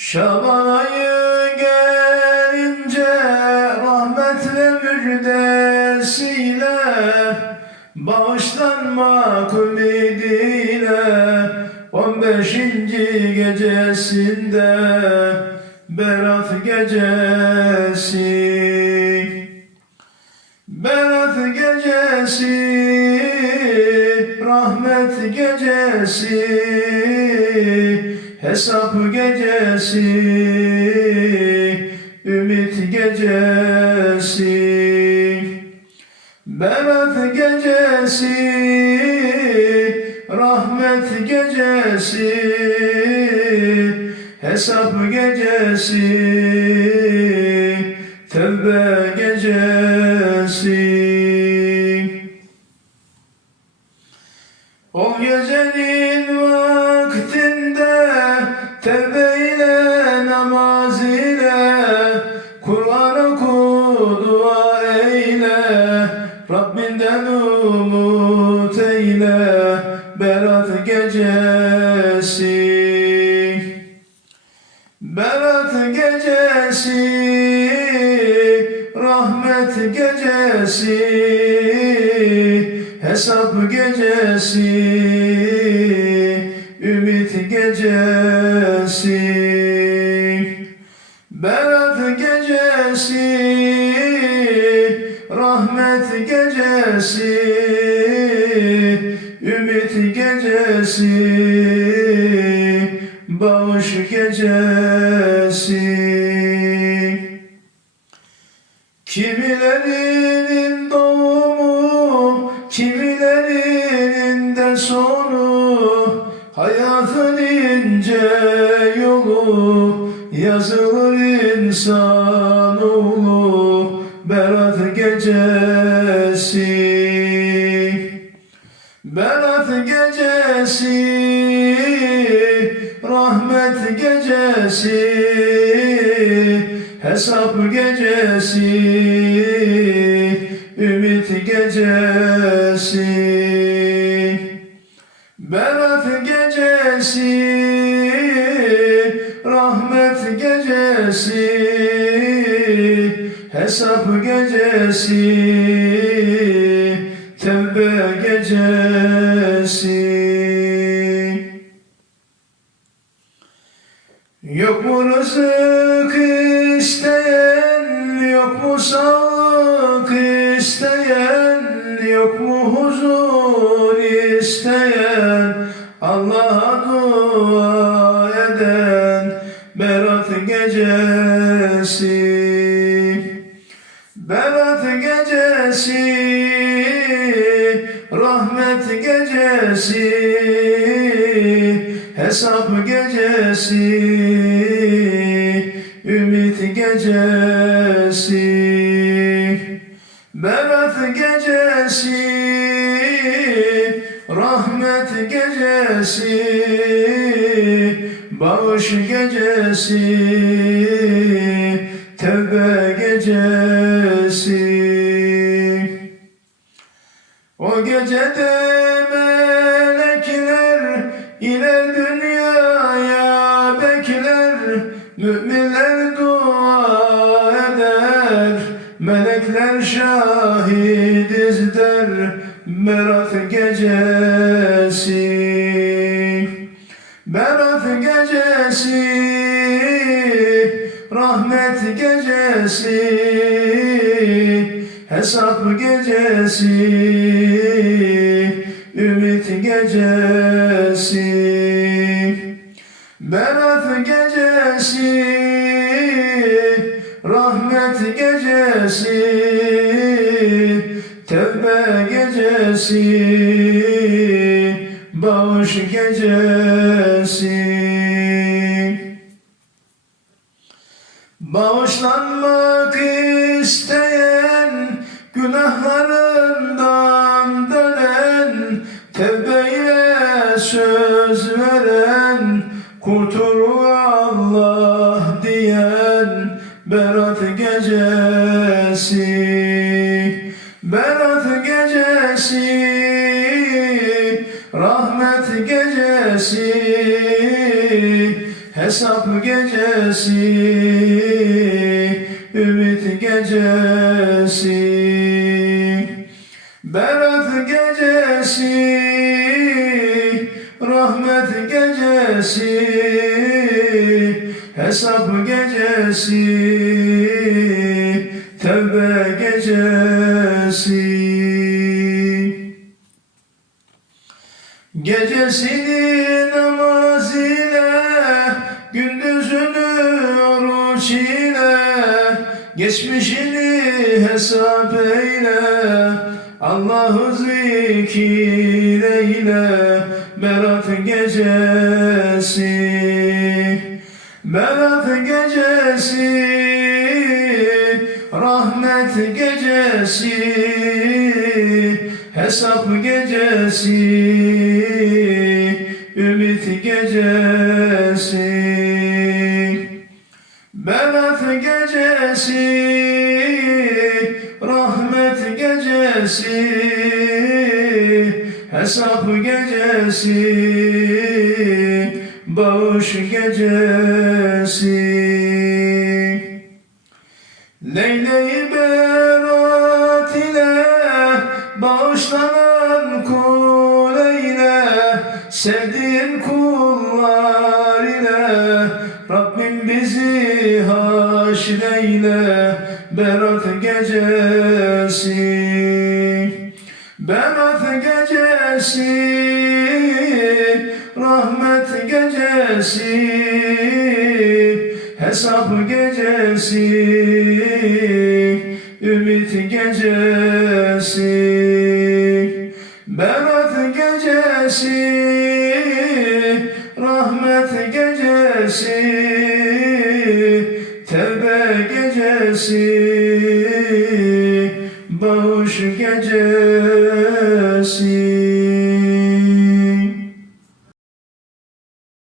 Şaban ayı gelince rahmet ve müjdesiyle Bağışlanmak ümidiyle 15. gecesinde Berat gecesi Berat gecesi Rahmet gecesi Hesap gecesi Ümit gecesi. Berat gecesi Rahmet gecesi. Hesap gecesi Tevbe gecesi. O gecenin Rabbinden umut eyle Berat gecesi. Berat gecesi Rahmet gecesi Hesap gecesi Rahmet gecesi Ümit gecesi Bağış gecesi. Kimilerinin doğumu, kimilerinin de sonu Hayatın ince yolu yazılır insanoğlu Berat gecesi. Berat gecesi Rahmet gecesi Hesap gecesi Ümit gecesi. Berat gecesi Rahmet gecesi Hesap gecesi Tevbe gecesi. Yok mu rızık isteyen, yok mu sağlık isteyen, yok mu huzur isteyen, Allah'a dua eden Berat gecesi, rahmet gecesi, hesap gecesi, ümit gecesi, berat gecesi, rahmet gecesi, bağış gecesi, O gecede melekler iner dünyaya bekler Müminler dua eder Melekler şahidiz der Berat gecesi. Berat gecesi Rahmet gecesi Hesap gecesi? Ümit gecesi. Berat gecesi. Rahmet gecesi. Tevbe gecesi. Bağış gecesi. Bağışlanmak isteyen günahlarından dönen tevbeyle söz veren kurtulur Allah diyen berat gecesi. Berat gecesi rahmet gecesi hesap gecesi, ümit gecesi, berat gecesi, rahmet gecesi, hesap gecesi, tevbe gecesi. Gecesini namaz ile, gündüzünü oruç ile, geçmişini hesap eyle, Allah'ı zikir eyle, berat gecesi, berat gecesi, rahmet gecesi, hesap gecesi, gecesi, hesap gecesi, bağış gecesi. Leyle-i berat ile bağışlanan kul eyle Sevdiğin kullar ile Rabbim bizi haşreyle Berat gecesi Berat gecesi Rahmet gecesi Hesap gecesi Ümit gecesi Berat gecesi Rahmet gecesi Tevbe gecesi